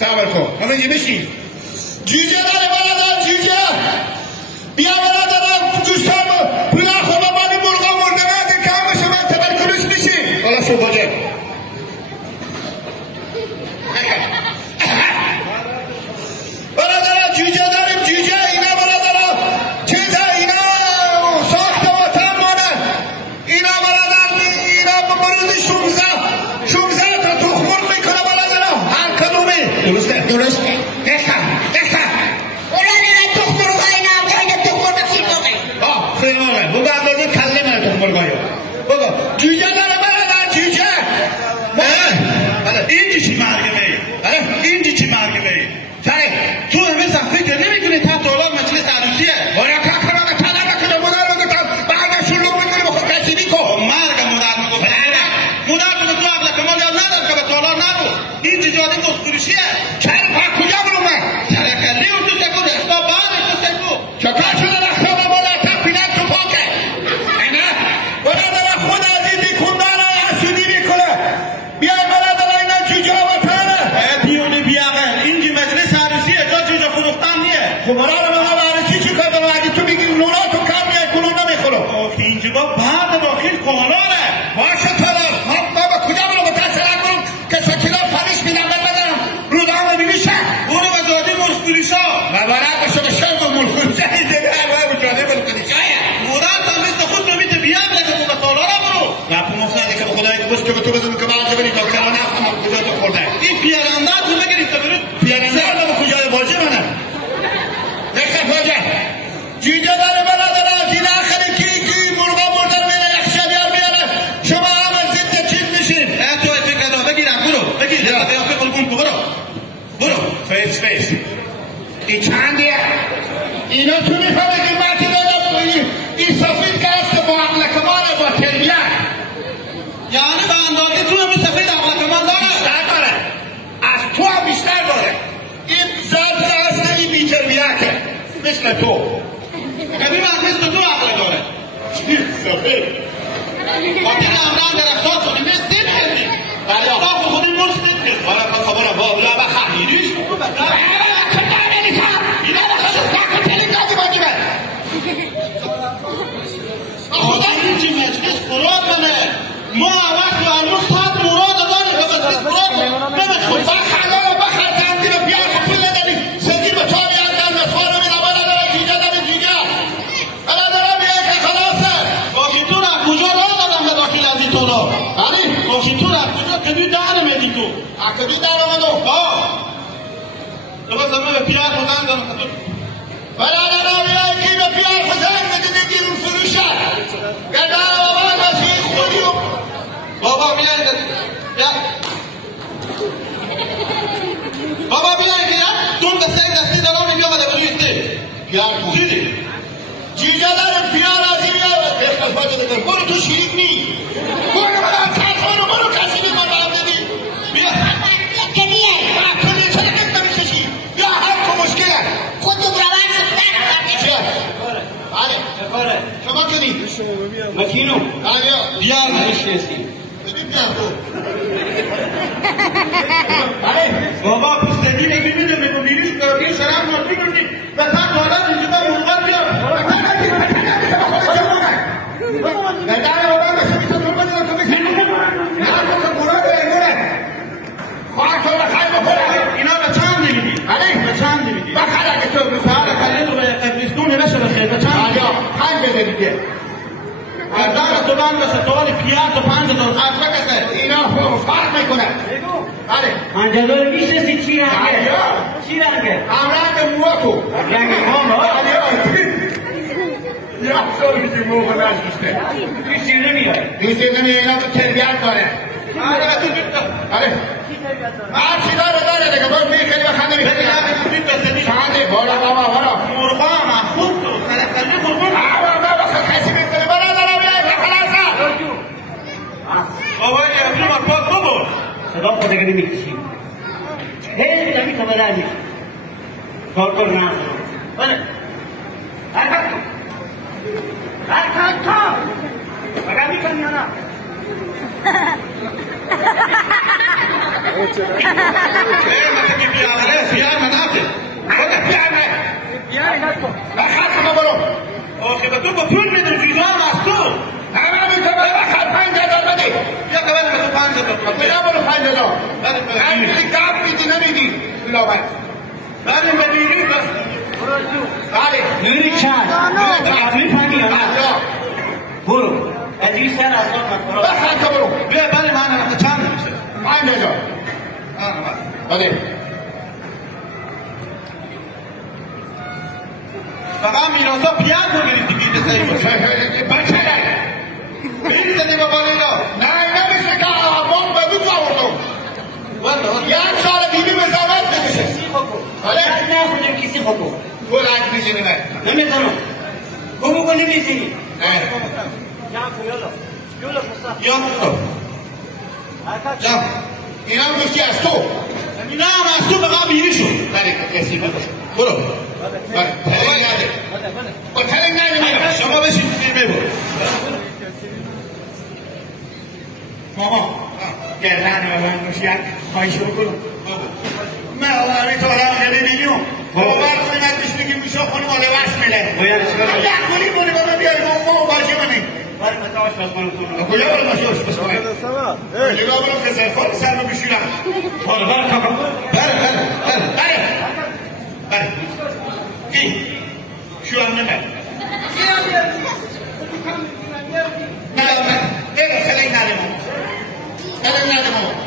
صبر کن همه بشین جوجه داره برادر جوجه بیا برادر دوستان پلا خدا بانی مرغا مرده نده که همه شما تبرکلوس میشین حالا شو باجه برادر جوجه داریم جوجه اینا برادر چیزه اینا ساخت وطن مانه اینا برادر اینا بروز 16 تا تخمر میکنه برادر هر کدومی درسته این چندیه؟ اینا تو میفهمه که مردی دادم این سفید که هست با عقل کمال با تربیت یعنی به اندازه تو همین سفید عقل کمال داره؟ بیشتر داره از تو هم بیشتر داره این زد که هست این بی تربیته مثل تو ببین من مثل تو عقل داره سفید وقتی امران درختان شدیم به سید کردیم ولی آقا به خودی مل سید کردیم ولی که خبره بابلا به خمیریش خدا اینجی مجلس مراد منه ما وقت و امروز ساعت مراد داریم به مجلس مراد نمیخوید بخل زندی رو بیار که پول نداری زندی به تا بیار در نسوانو می نبالا داره جیجه داره جیجه الا داره بیار که خلاصه باشیتون از کجا را دادم به داخل از این تو را باشیتون از کجا کدوی داره میدی تو کدوی داره منو تو زمان به پیار خودن دارم برادر بیای که به پیار خودن میدونی گیرون فروشه گردار بابا نسی خودیو بابا بیای بابا بیای که تون به سنگ دستی درانی بیا بده بجویسته پیار خوزیدی جیجه دارم پیار آزی بیا بخش باجه دکر برو تو شیرید نی برو برو ترخانو برو کسی بی من باید دیدی بیا که بیای تو نیچه نکت نمیششی بیا هر کو مشکله خود تو روان بله شما کنید مکینو بیار نشنیستی ببین تو بابا پستگی نمیده میکنیش که شرم ناتی کنی و تا حالا اینجا مرغان بیار نداره بابا مثل تو بزن تو بزن نه تو مراد ایمونه خواهر تو بخیر بخوره اینا به چند نمیدی به چند نمیدی بخیر اگه تو بخیر خلیل رو قبلیستون نشه بخیر به چند پنج بده دیگه اردار تو بند بسه توانی پیار تو 5000 اینا فرق میکنه بله 5000 میشه رنگه امرک مواتو رنگ ما یا سوری که موقع نشسته دوستی نمیاد اینا تو تربیت داره آره چی داره دیگه باید میکنی و خنده میکنی خنده بالا بالا مرغان خوب تو سرکلی قربون کسی میکنی بالا دارم بیایی خلاصا بابا امری مرپاک ببور صدا خودگری میکشیم هی دمی تو بدنی کار کن نه بله حرکت کن بگم میکنی یا نه بیار منافع بخط برو آخه به تو با پول میدون جیزان از تو همه میتونه بخط 5,000 بدی یا قبل به تو 5,000 بیا برو 5,000 همینی کم میدی نمیدی بلاوت بله بدیری بس بله نوری چند نوری فهمی یا نه برو ادری سر اصلا مکرا بخط برو بیا بله من چند میشه 5,000 بله فقط میراسا پیاد رو بریدی بیده سایی باشه بچه نه بریدی زنی با بالیلا نه اینا مثل که آبان بدو تو آوردم یک سال بیبی به زمان بکشه نه نه خودم کسی خوبو تو لک میزنی من نمیزنم بابا کنی میزنی یا مطلب جام اینا گوشتی از تو اینا هم از تو بقا بیری شد بله کسی بکشه برو بله تلنگ نده با تلنگ نده میرم شما بشید بیرمه برو ماما گردن و من گوشی یک خواهش بکنم من آقایی تو آدم خیلی نیوم باور کنیم از بیش بگیم میشه خانم آله وست میله باید چکار کنیم کنی کنی بابا بیایی ما باشه منی باید متا آشپز کنم کجا برو باشه آشپز کنم نگاه برو که زرفان سر رو بشیرم بله بله کاکا بله کی؟ شو هم نمه نه تلنگ نده ماما